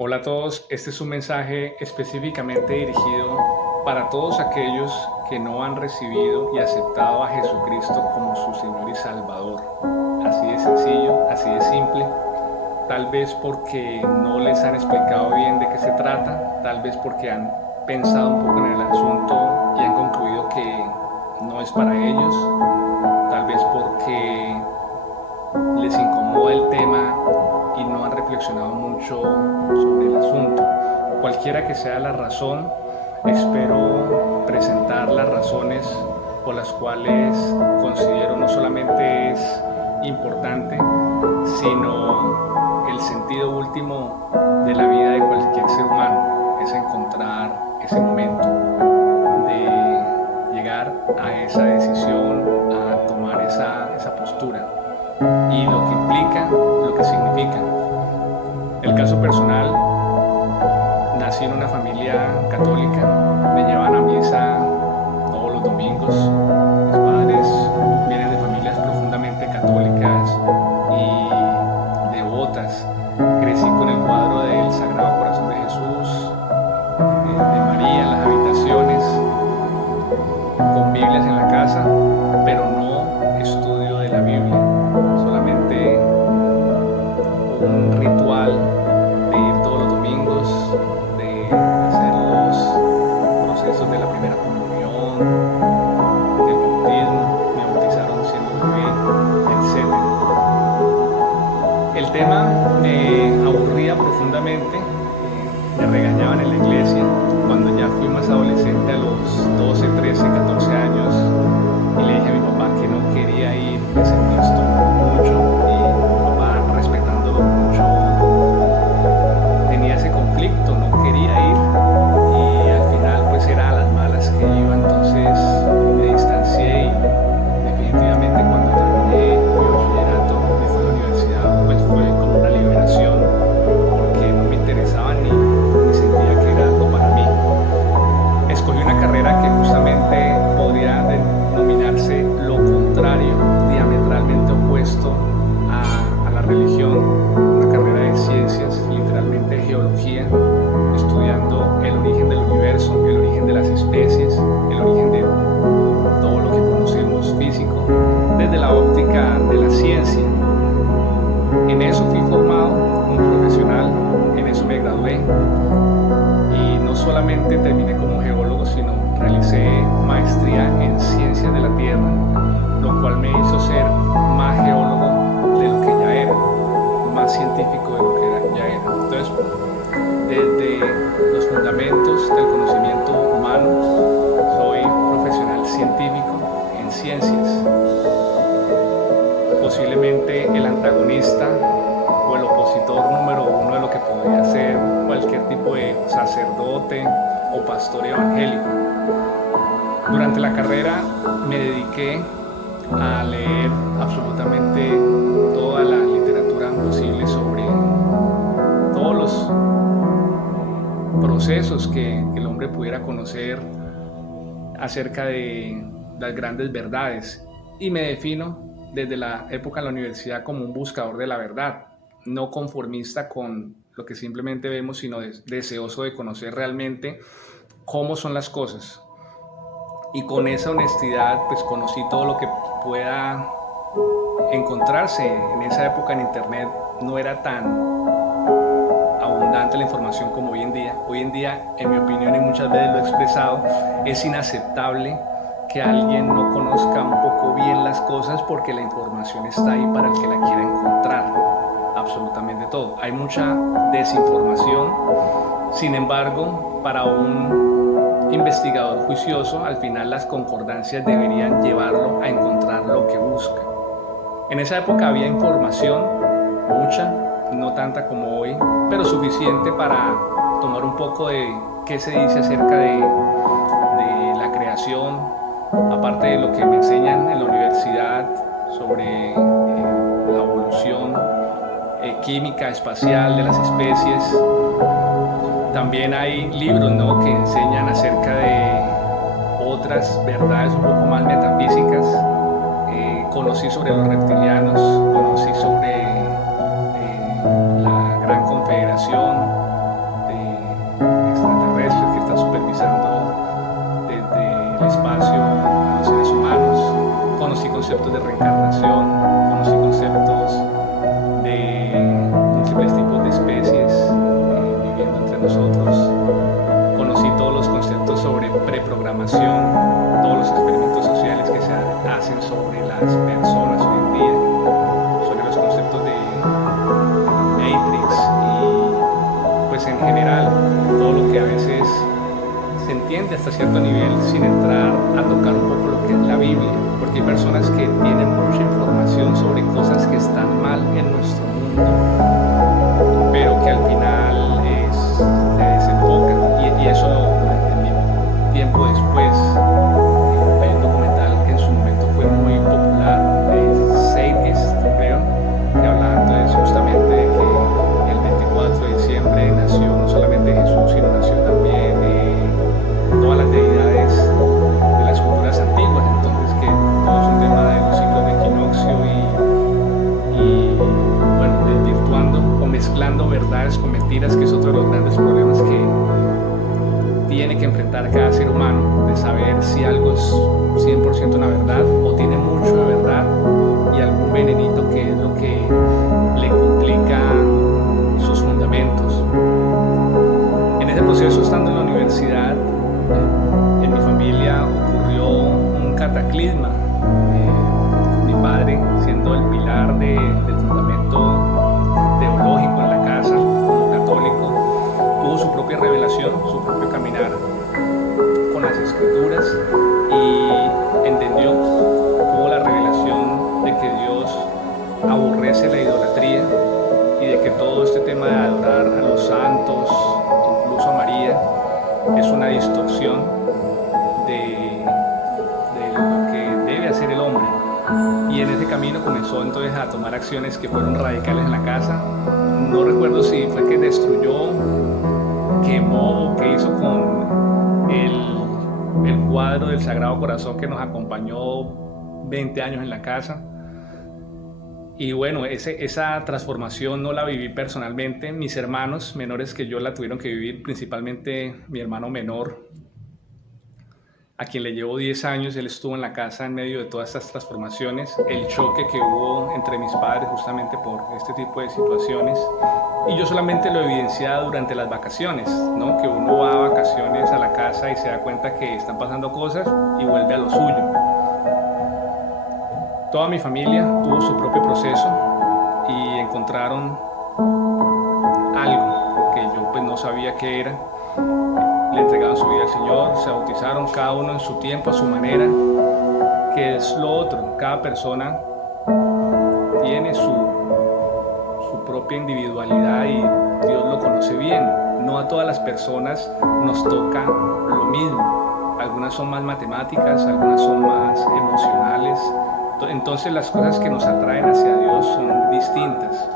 Hola a todos, este es un mensaje específicamente dirigido para todos aquellos que no han recibido y aceptado a Jesucristo como su Señor y Salvador. Así de sencillo, así de simple. Tal vez porque no les han explicado bien de qué se trata, tal vez porque han pensado un poco en el asunto y han concluido que no es para ellos, tal vez porque les incomoda el tema y no han reflexionado mucho sobre el asunto. Cualquiera que sea la razón, espero presentar las razones por las cuales considero no solamente es importante, sino el sentido último de la vida de cualquier ser humano, es encontrar ese momento de llegar a esa decisión, a tomar esa postura y lo que implica, lo que significa. El caso personal, nací en una familia católica, me llevan a misa todos los domingos. Mis padres vienen de familias profundamente católicas y devotas. Crecí con el cuadro del Sagrado Corazón de Jesús, de María en las habitaciones, con Biblias en la casa, pero no estudio de la Biblia, solamente un ritual de ir todos los domingos, de hacer los procesos de la primera comunión, del bautismo, me bautizaron siendo bebé, etc. El tema me aburría profundamente, me regañaban en la iglesia cuando ya fui más adolescente, a los 12, 13, 14 años, y le dije a mi papá que no quería ir, me sentí mucho y mi papá, respetándolo mucho, tenía ese conflicto, no quería ir y al final pues era a las malas que iba, entonces me distancié y definitivamente cuando terminé mi bachillerato y fui a la universidad pues fue como una liberación porque no me interesaba ni sentía que era algo para mí. Escogí una carrera que justamente podría denominarse lo contrario, diametralmente opuesto a la religión, una carrera de ciencias, literalmente geología, estudiando el origen del universo, el origen de las especies, el origen de todo lo que conocemos físico, desde la óptica de la ciencia. En eso fui formado como profesional, en eso me gradué y no solamente terminé como geólogo, sino realicé maestría en ciencias de la tierra, lo cual me hizo ser más geólogo de lo que ya era, más científico de lo que ya era. Entonces, desde los fundamentos del conocimiento humano, soy profesional científico en ciencias. Posiblemente el antagonista o el opositor número uno de lo que podría ser cualquier tipo de sacerdote o pastor evangélico. Durante la carrera me dediqué a leer absolutamente toda la literatura posible sobre todos los procesos que el hombre pudiera conocer acerca de las grandes verdades, y me defino desde la época de la universidad como un buscador de la verdad, no conformista con lo que simplemente vemos, sino deseoso de conocer realmente cómo son las cosas. Y con esa honestidad pues conocí todo lo que pueda encontrarse en esa época en internet. No era tan abundante la información como hoy en día. Hoy en día, en mi opinión, y muchas veces lo he expresado, es inaceptable que alguien no conozca un poco bien las cosas porque la información está ahí para el que la quiera encontrar. Absolutamente todo. Hay mucha desinformación. Sin embargo, para un investigador juicioso, al final las concordancias deberían llevarlo a encontrar lo que busca. En esa época había información, mucha, no tanta como hoy, pero suficiente para tomar un poco de qué se dice acerca de la creación, aparte de lo que me enseñan en la universidad sobre la evolución química, espacial de las especies. También hay libros, ¿no?, que enseñan acerca de otras verdades un poco más metafísicas. Conocí sobre los reptilianos, conocí sobre la Gran Confederación, conceptos de reencarnación, conocí conceptos de múltiples tipos de especies viviendo entre nosotros. Conocí todos los conceptos sobre preprogramación, todos los experimentos sociales que se hacen sobre las personas hoy en día, sobre los conceptos de Matrix y pues en general todo lo que a veces se entiende hasta cierto nivel sin entrar a tocar un poco lo que es la Biblia, porque hay personas que tienen mucha información sobre cosas que están mal en nuestro mundo, pero que al final se desenfocan, y eso lo entendí tiempo después. Hay un documental que en su momento fue muy popular de Zeitgeist, creo, que hablaba entonces justamente de que el 24 de diciembre nació no solamente Jesús, sino nació también todas las deidades de las culturas antiguas. Entonces que todo es un tema de los ciclos de equinoccio y bueno, desvirtuando o mezclando verdades con mentiras, que es otro de los grandes problemas que tiene que enfrentar cada ser humano, de saber si algo es 100% una verdad o tiene mucho de verdad y algún venenito que es lo que le complica sus fundamentos. En ese proceso, estando en la universidad, en mi familia ocurrió un cataclisma. Mi padre, siendo el pilar del fundamento teológico en la casa como católico, tuvo su propia revelación, su propio caminar con las escrituras y entendió, tuvo la revelación de que Dios aborrece la idolatría y de que todo este tema de adorar a los santos, incluso a María, es una distorsión de lo que debe hacer el hombre. Y en ese camino comenzó entonces a tomar acciones que fueron radicales en la casa. No recuerdo si fue que destruyó, quemó o qué hizo con el cuadro del Sagrado Corazón que nos acompañó 20 años en la casa. Y bueno, esa transformación no la viví personalmente. Mis hermanos menores que yo la tuvieron que vivir, principalmente mi hermano menor, a quien le llevo 10 años. Él estuvo en la casa en medio de todas estas transformaciones, el choque que hubo entre mis padres justamente por este tipo de situaciones. Y yo solamente lo evidenciaba durante las vacaciones, ¿no? Que uno va a vacaciones a la casa y se da cuenta que están pasando cosas y vuelve a lo suyo. Toda mi familia tuvo su propio proceso y encontraron algo que yo pues no sabía qué era. Le entregaron su vida al Señor, se bautizaron cada uno en su tiempo, a su manera, que es lo otro. Cada persona tiene su propia individualidad y Dios lo conoce bien. No a todas las personas nos toca lo mismo. Algunas son más matemáticas, algunas son más emocionales. Entonces las cosas que nos atraen hacia Dios son distintas.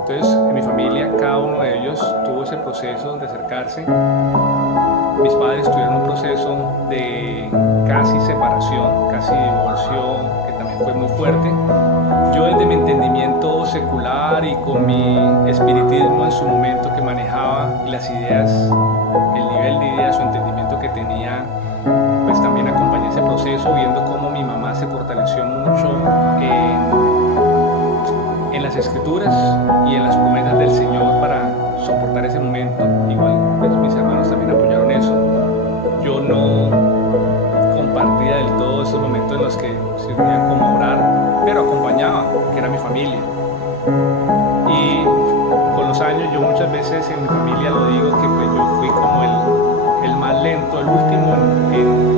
Entonces en mi familia cada uno de ellos tuvo ese proceso de acercarse. Mis padres tuvieron un proceso de casi separación, casi divorcio, que también fue muy fuerte. Yo desde mi entendimiento secular y con mi espiritismo en su momento que manejaba las ideas, el nivel de ideas o entendimiento que tenía, pues también acompañé ese proceso viendo cómo mi mamá se fortaleció mucho en las escrituras y en las promesas del Señor para soportar ese momento. Igual pues mis hermanos también apoyaron eso. Yo no compartía del todo esos momentos en los que servían como orar, pero acompañaba, que era mi familia. Y con los años yo muchas veces en mi familia lo digo que pues yo fui como el más lento, el último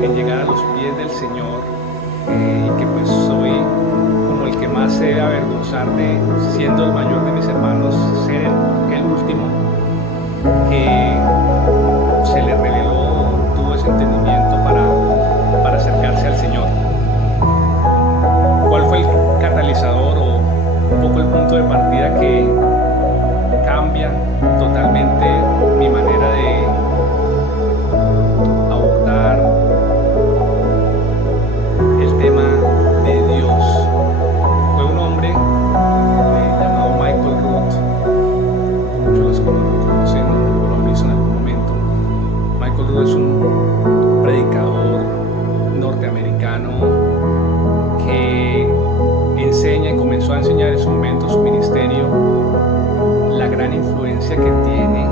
en llegar a los pies del Señor, y que pues soy como el que más se debe avergonzar de, siendo el mayor de mis hermanos, ser el último que se le reveló, tuvo ese entendimiento para acercarse al Señor. ¿Cuál fue el catalizador o un poco el punto de partida que cambia totalmente mi manera de abordar el tema de Dios? Fue un hombre llamado Michael Rood. Muchos lo conocen o lo han visto en algún momento. Michael Rood es un predicador norteamericano que gran influencia que tiene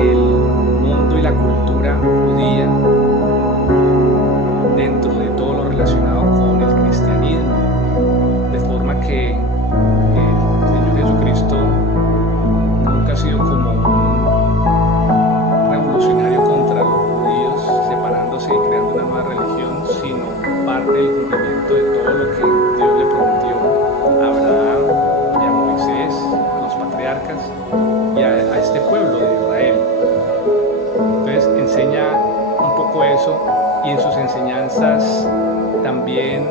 el mundo y la cultura judía dentro de todo lo relacionado con el cristianismo, de forma que el Señor Jesucristo nunca ha sido como un revolucionario contra los judíos, separándose y creando una nueva religión, sino parte del cumplimiento de todo lo que Dios le prometió a Abraham y a Moisés, a los patriarcas y a este pueblo de Israel. Entonces enseña un poco eso, y en sus enseñanzas también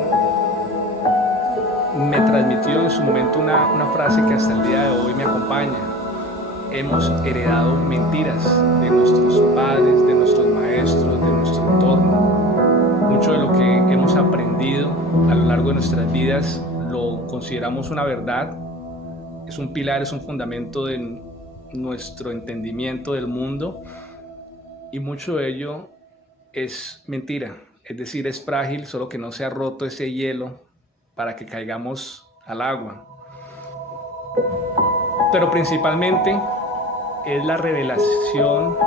me transmitió en su momento una frase que hasta el día de hoy me acompaña. Hemos heredado mentiras de nuestros padres, de nuestros maestros, de nuestro entorno. Mucho de lo que hemos aprendido a lo largo de nuestras vidas lo consideramos una verdad, es un pilar, es un fundamento de nuestro entendimiento del mundo, y mucho de ello es mentira, es decir, es frágil, solo que no se ha roto ese hielo para que caigamos al agua. Pero principalmente es la revelación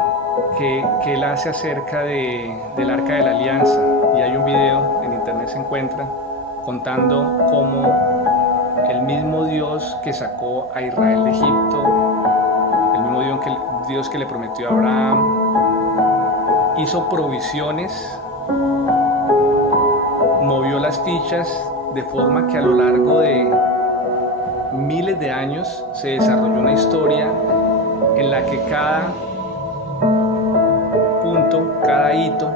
que él hace acerca del Arca de la Alianza, y hay un video en internet, se encuentra, contando cómo el mismo Dios que sacó a Israel de Egipto, el mismo Dios que le prometió a Abraham, hizo provisiones, movió las fichas de forma que a lo largo de miles de años se desarrolló una historia en la que cada punto, cada hito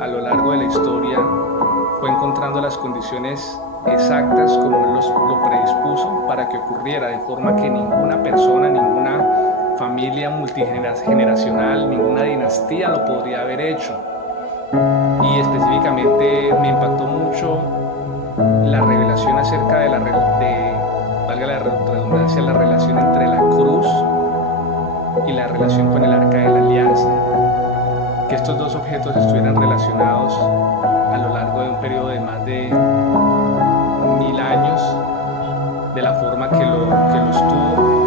a lo largo de la historia fue encontrando las condiciones exactas como Él lo predispuso para que ocurriera, de forma que ninguna persona, ninguna familia multigeneracional, ninguna dinastía lo podría haber hecho. Y específicamente me impactó mucho la revelación acerca de valga la redundancia, la relación entre la cruz y la relación con el Arca de la Alianza. Que estos dos objetos estuvieran relacionados a lo largo de un periodo de más de 1000 años, de la forma que lo estuvo,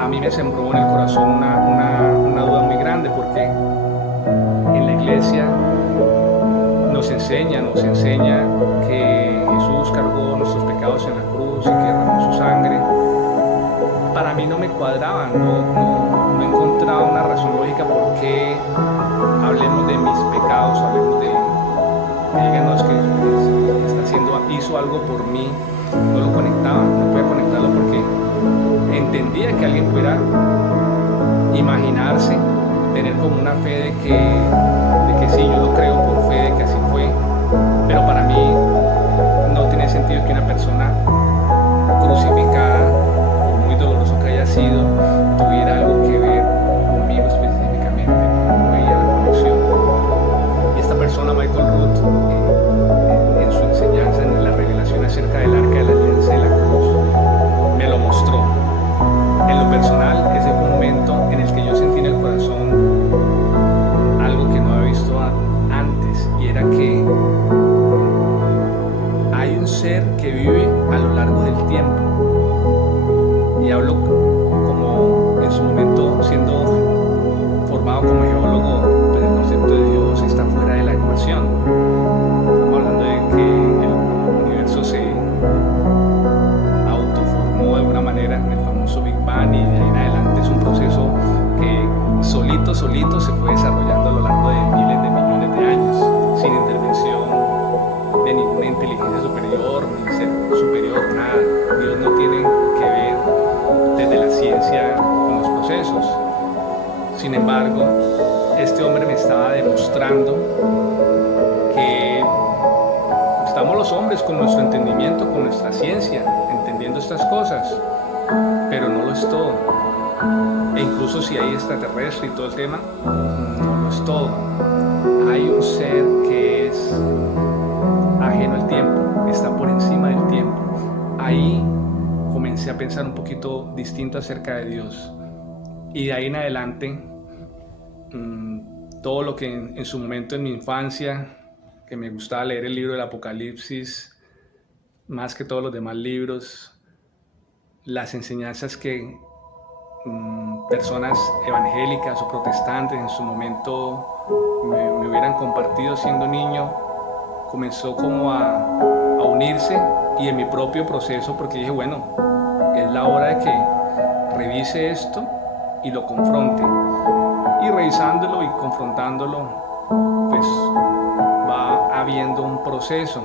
a mí me sembró en el corazón una duda muy grande, porque en la iglesia nos enseña que Jesús cargó nuestros pecados en la cruz y que derramó su sangre. Para mí no me cuadraba, no encontraba una razón lógica por qué hablemos de mis pecados, hablemos de díganos que hizo algo por mí. No lo conectaba, no podía conectarlo, porque entendía que alguien pudiera imaginarse, tener como una fe de que sí, yo lo creo por fe de que así fue, pero para mí no tiene sentido que una persona crucificada, por muy doloroso que haya sido, tuviera algo que ver conmigo específicamente. No veía la conexión. Y esta persona, Michael Root, en su enseñanza, en la revelación acerca del Arca de la Alianza y la cruz, me lo mostró. En lo personal, ese fue un momento en el que yo sentí en el corazón algo que no había visto antes, y era que hay un ser que vive a lo largo del tiempo. Y hablo como en su momento, siendo formado como geólogo, pues el concepto de Dios está fuera de la ecuación. Estamos hablando de que el universo se autoformó de alguna manera en el famoso Big Bang, y de ahí en adelante es un proceso que solito se fue desarrollando a lo largo de miles de millones de años, sin intervención de ninguna inteligencia superior, ni ser superior, nada. Dios no tiene que ver desde la ciencia con los procesos. Sin embargo, este hombre me estaba demostrando que estamos los hombres con nuestro entendimiento, con nuestra ciencia, entendiendo estas cosas, pero no lo es todo. E incluso si hay extraterrestre y todo el tema, no lo es todo. Hay un ser que es ajeno al tiempo, está por encima del tiempo. Ahí comencé a pensar un poquito distinto acerca de Dios. Y de ahí en adelante, todo lo que en su momento en mi infancia, que me gustaba leer el libro del Apocalipsis, más que todos los demás libros, las enseñanzas que personas evangélicas o protestantes en su momento me hubieran compartido siendo niño, comenzó como a unirse, y en mi propio proceso, porque dije, bueno, es la hora de que revise esto y lo confronte. Y revisándolo y confrontándolo, pues va habiendo un proceso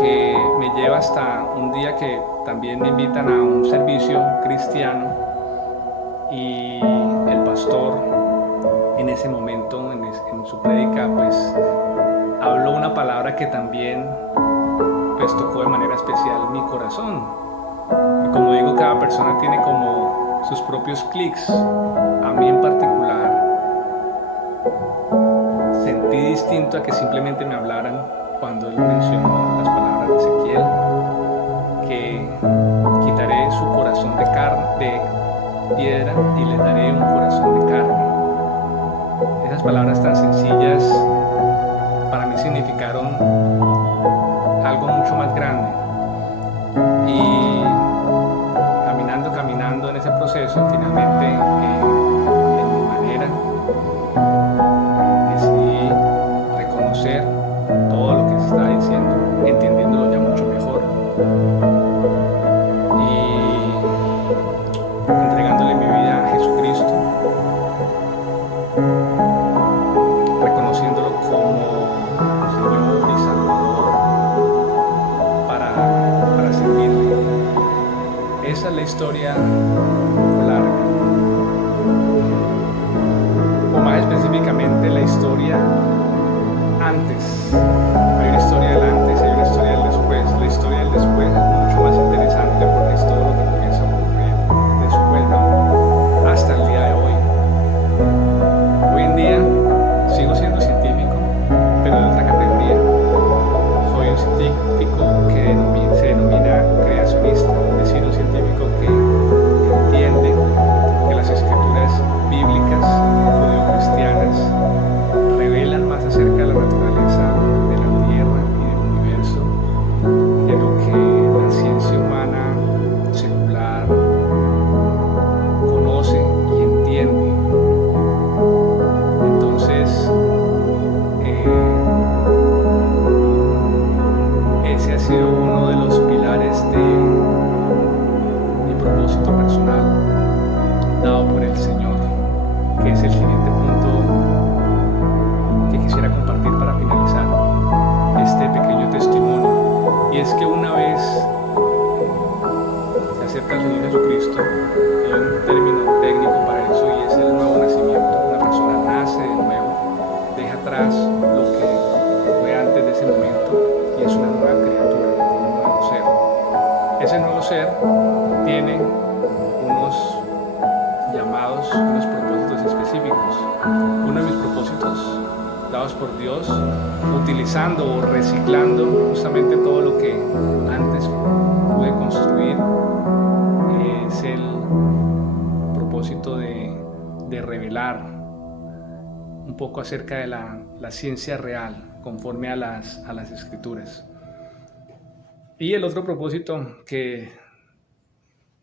que me lleva hasta un día que también me invitan a un servicio cristiano, y el pastor en ese momento, en su prédica, pues habló una palabra que también pues tocó de manera especial mi corazón. Y como digo, cada persona tiene como sus propios clics. A mí en particular sentí distinto a que simplemente me hablaran cuando él mencionó las palabras de Ezequiel, que quitaré su corazón de piedra y le daré un corazón de carne. Esas palabras tan sencillas para mí significaron algo mucho más grande. Y caminando en ese proceso, finalmente en mi manera decidí reconocer todo lo que se estaba diciendo, entendiéndolo ya mucho mejor, y entregándole mi vida a Jesucristo, reconociéndolo como Señor y Salvador para servirle. Esa es la historia larga, o más específicamente la historia antes. Hay una historia del antes y hay una historia del después. La historia del después es mucho más interesante porque es todo lo que comienza a ocurrir después, ¿no? Hasta el día de hoy. Hoy en día sigo siendo científico, pero de otra categoría. Soy un científico que se denomina creacionista, es decir, un científico que entiende que las escrituras bíblicas judeocristianas revelan más acerca de la naturaleza de la Tierra y del universo que lo que la ciencia humana secular conoce y entiende. Entonces, ese ha sido uno de los pilares de mi propósito personal dado por el Señor, que es el siguiente punto que quisiera compartir para finalizar este pequeño testimonio. Y es que una vez se acerca al Señor Jesucristo, hay un término técnico para eso, y es el nuevo nacimiento. Una persona nace de nuevo, deja atrás lo que fue antes de ese momento y es una nueva criatura, un nuevo ser. Ese nuevo ser tiene unos llamados, unos propósitos específicos. Uno de mis propósitos dados por Dios, utilizando o reciclando justamente todo lo que antes pude construir, es el propósito de revelar un poco acerca de la ciencia real conforme a las escrituras. Y el otro propósito, que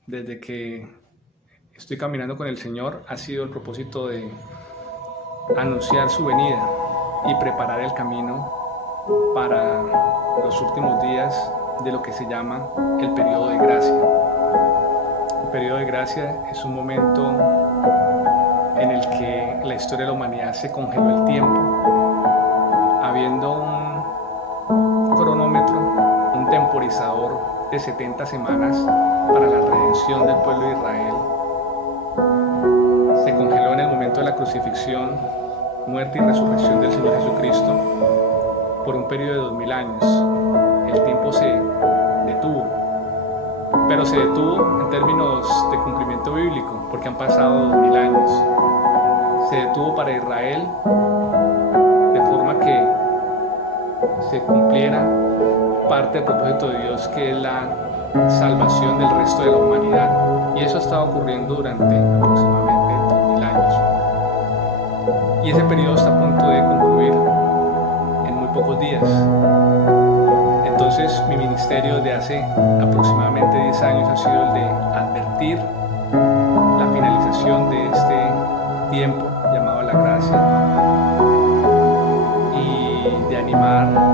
desde que estoy caminando con el Señor, ha sido el propósito de anunciar su venida y preparar el camino para los últimos días de lo que se llama el periodo de gracia. El periodo de gracia es un momento en el que la historia de la humanidad se congeló el tiempo, habiendo un cronómetro, un temporizador de 70 semanas para la redención del pueblo de Israel. Se congeló en el momento de la crucifixión, muerte y resurrección del Señor Jesucristo por un periodo de 2000 años. El tiempo se detuvo, pero se detuvo en términos de cumplimiento bíblico, porque han pasado 2000 años. Se detuvo para Israel de forma que se cumpliera parte del propósito de Dios, que es la salvación del resto de la humanidad. Y eso ha estado ocurriendo durante aproximadamente 2000 años. Y ese periodo está a punto de concluir en muy pocos días. Entonces, mi ministerio de hace aproximadamente 10 años ha sido el de advertir la reflexión de este tiempo llamado la gracia y de animar